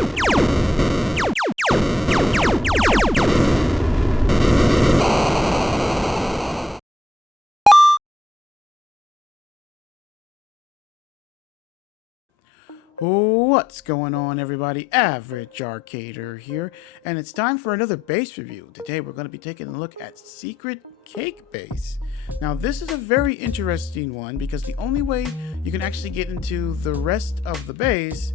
What's going on, everybody? Average Arcader here, and it's time for another base review. Today we're going to be taking a look at Secret Cake Base. Now this is a very interesting one because the only way you can actually get into the rest of the base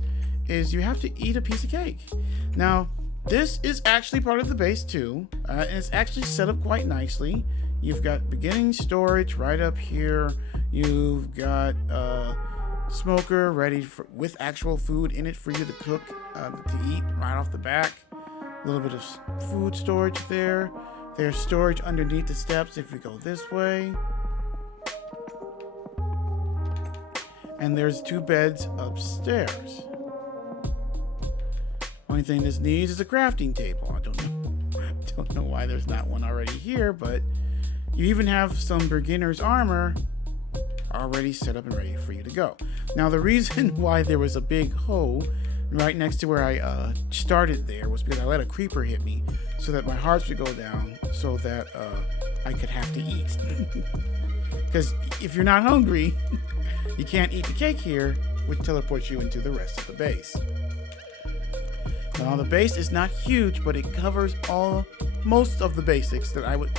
is you have to eat a piece of cake. Now this is actually part of the base too, and it's actually set up quite nicely. You've got beginning storage right up here. You've got smoker ready with actual food in it for you to cook, to eat right off the back. A little bit of food storage there. There's storage underneath the steps if we go this way. And there's 2 beds upstairs. Only thing this needs is a crafting table. I don't know why there's not one already here, but you even have some beginner's armor already set up and ready for you to go. Now the reason why there was a big hole right next to where I started there was because I let a creeper hit me so that my hearts would go down so that I could have to eat. Because if you're not hungry, you can't eat the cake here, which teleports you into the rest of the base. Now the base is not huge, but it covers most of the basics that I would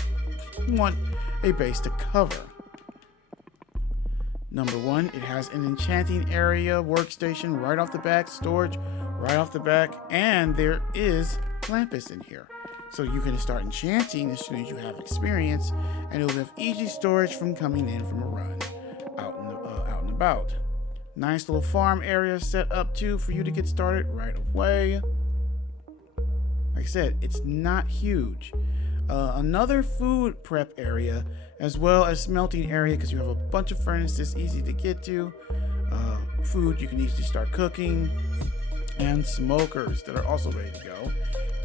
want a base to cover. Number 1, it has an enchanting area, workstation right off the back, storage right off the back, and there is Clampus in here. So you can start enchanting as soon as you have experience, and it'll have easy storage from coming in from a run out and about. Nice little farm area set up too for you to get started right away. Like I said, it's not huge. Another food prep area as well as smelting area because you have a bunch of furnaces easy to get to. Food you can easily start cooking, and smokers that are also ready to go.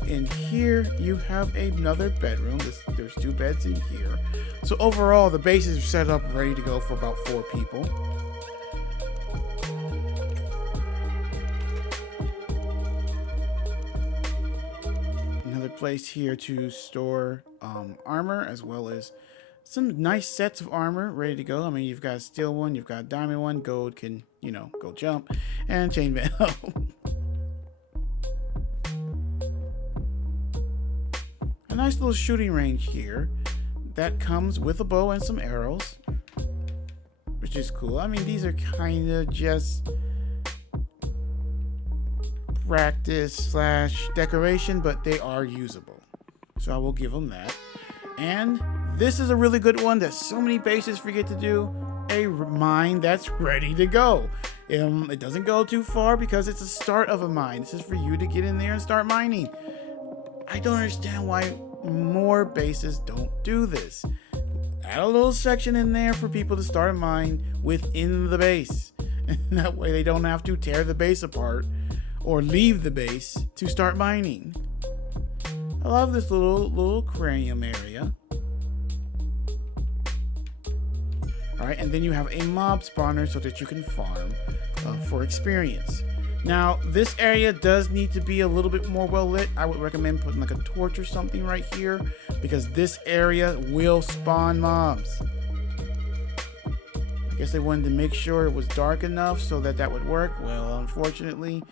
In here you have another bedroom. There's 2 beds in here. So overall the base is set up ready to go for about 4 people. Place here to store armor as well as some nice sets of armor ready to go. I mean, you've got a steel one, you've got a diamond one, gold can, go jump, and chainmail. A nice little shooting range here that comes with a bow and some arrows, which is cool. I mean, these are kind of just practice / decoration, but they are usable, so I will give them that. And this is a really good one that so many bases forget to do: a mine that's ready to go. It doesn't go too far because it's the start of a mine. This is for you to get in there and start mining. I don't understand why more bases don't do this. Add a little section in there for people to start a mine within the base, and that way they don't have to tear the base apart or leave the base to start mining. I love this little cranium area. Alright, and then you have a mob spawner so that you can farm for experience. Now, this area does need to be a little bit more well lit. I would recommend putting like a torch or something right here because this area will spawn mobs. I guess they wanted to make sure it was dark enough so that would work. Well, unfortunately,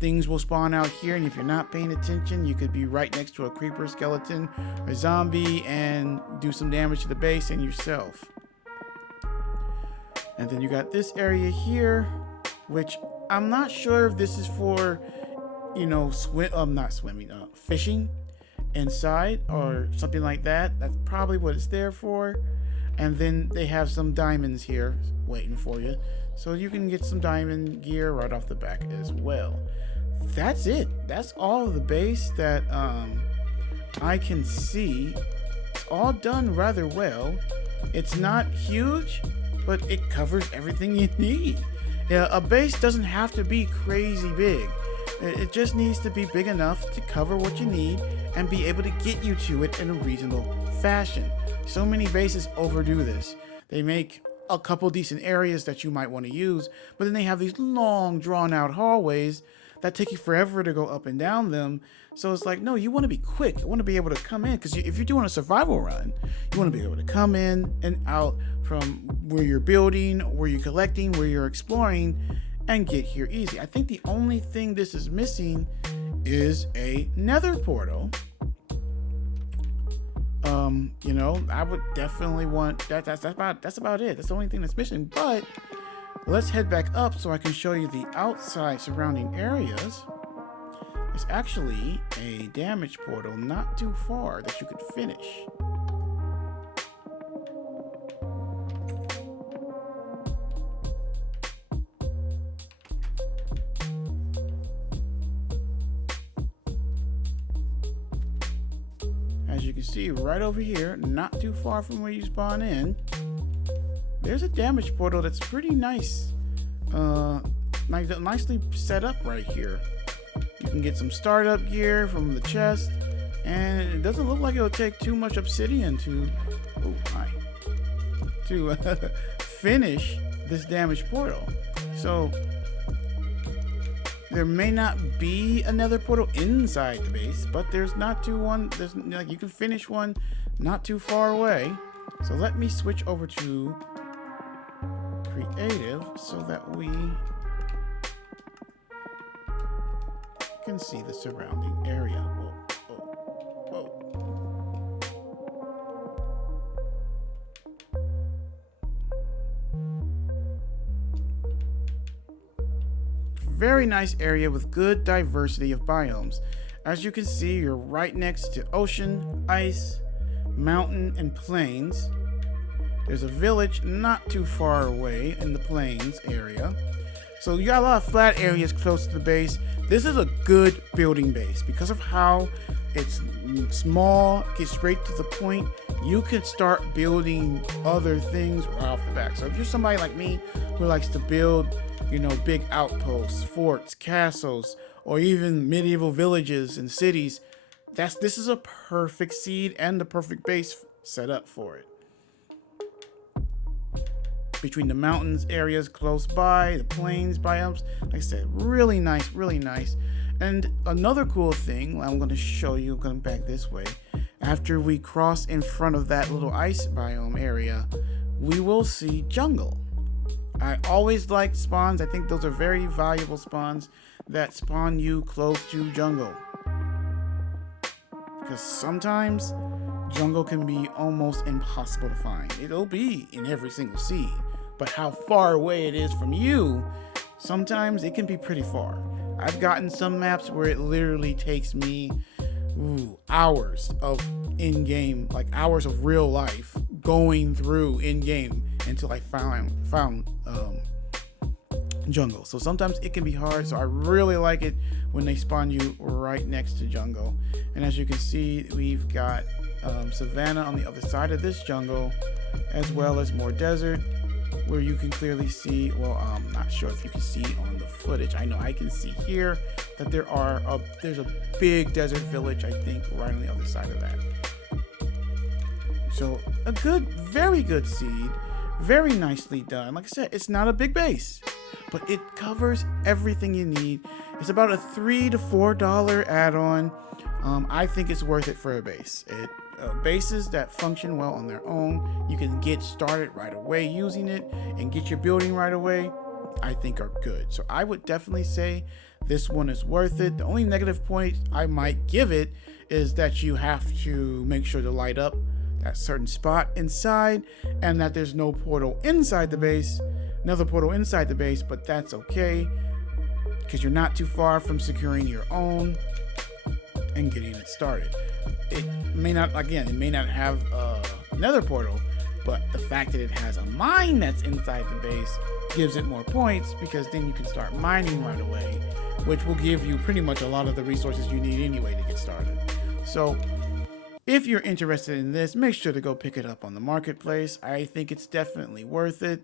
things will spawn out here, and if you're not paying attention, you could be right next to a creeper, skeleton, or zombie and do some damage to the base and yourself. And then you got this area here, which I'm not sure if this is for, fishing inside or something like that. That's probably what it's there for. And then they have some diamonds here waiting for you, so you can get some diamond gear right off the back as well. That's it. That's all of the base that I can see. It's all done rather well. It's not huge, but it covers everything you need. Yeah, a base doesn't have to be crazy big. It just needs to be big enough to cover what you need and be able to get you to it in a reasonable fashion. So many bases overdo this. They make a couple decent areas that you might want to use, but then they have these long drawn out hallways that take you forever to go up and down them. So it's like, no, you want to be quick. You want to be able to come in, because if you're doing a survival run, you want to be able to come in and out from where you're building, where you're collecting, where you're exploring, and get here easy. I think the only thing this is missing is a nether portal. I would definitely want that. That's about it. That's the only thing that's missing. But let's head back up so I can show you the outside surrounding areas. There's actually a damage portal not too far that you could finish. As you can see right over here, not too far from where you spawn in, there's a damage portal that's pretty nice. Nicely set up right here. You can get some startup gear from the chest, and it doesn't look like it'll take too much obsidian to finish this damage portal. So there may not be another portal inside the base, but there's you can finish one not too far away. So let me switch over to creative so that we can see the surrounding area. Whoa. Very nice area with good diversity of biomes. As you can see, you're right next to ocean, ice, mountain, and plains. There's a village not too far away in the plains area. So you got a lot of flat areas close to the base. This is a good building base because of how it's small, gets straight to the point. You could start building other things right off the bat. So if you're somebody like me who likes to build, big outposts, forts, castles, or even medieval villages and cities, this is a perfect seed and the perfect base set up for it. Between the mountains areas close by, the plains biomes, like I said, really nice, really nice. And another cool thing I'm going to show you, going back this way, after we cross in front of that little ice biome area, we will see jungle. I always like spawns. I think those are very valuable spawns that spawn you close to jungle, because sometimes jungle can be almost impossible to find. It'll be in every single seed, but how far away it is from you, sometimes it can be pretty far. I've gotten some maps where it literally takes me hours of in-game, like hours of real life going through in-game until I found jungle. So sometimes it can be hard. So I really like it when they spawn you right next to jungle. And as you can see, we've got savanna on the other side of this jungle, as well as more desert, where you can clearly see, I'm not sure if you can see on the footage. I know I can see here that there's a big desert village, I think, right on the other side of that. So a very good seed, very nicely done. Like I said, it's not a big base, but it covers everything you need. It's about a $3 to $4 add-on. I think it's worth it for a base. Bases that function well on their own, you can get started right away using it and get your building right away, I think are good. So I would definitely say this one is worth it. The only negative point I might give it is that you have to make sure to light up that certain spot inside, and that there's no portal inside the base, another portal inside the base, but that's okay because you're not too far from securing your own and getting it started. It may not have another portal, but the fact that it has a mine that's inside the base gives it more points, because then you can start mining right away, which will give you pretty much a lot of the resources you need anyway to get started. So if you're interested in this, make sure to go pick it up on the marketplace. I think it's definitely worth it.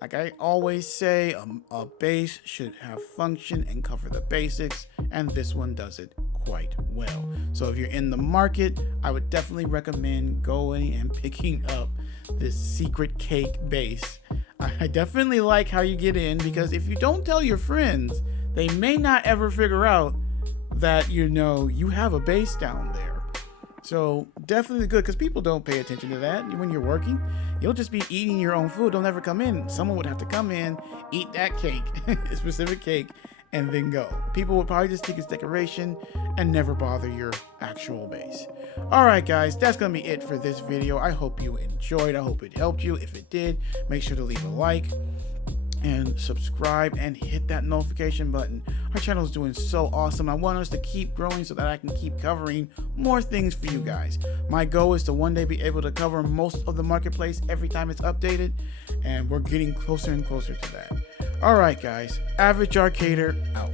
Like I always say, a base should have function and cover the basics, and this one does it quite well. So if you're in the market, I would definitely recommend going and picking up this secret cake base. I definitely like how you get in, because if you don't tell your friends they may not ever figure out that, you know, you have a base down there. So definitely good, because people don't pay attention to that. When you're working, you'll just be eating your own food. Don't ever come in. Someone would have to come in, eat that cake, a specific cake, and then go. People would probably just think it's decoration and never bother your actual base. All right, guys, that's gonna be it for this video. I hope you enjoyed. I hope it helped you. If it did, make sure to leave a like and subscribe and hit that notification button. Our channel is doing so awesome. I want us to keep growing so that I can keep covering more things for you guys. My goal is to one day be able to cover most of the marketplace every time it's updated, and we're getting closer and closer to that. All right, guys, Average Arcader out.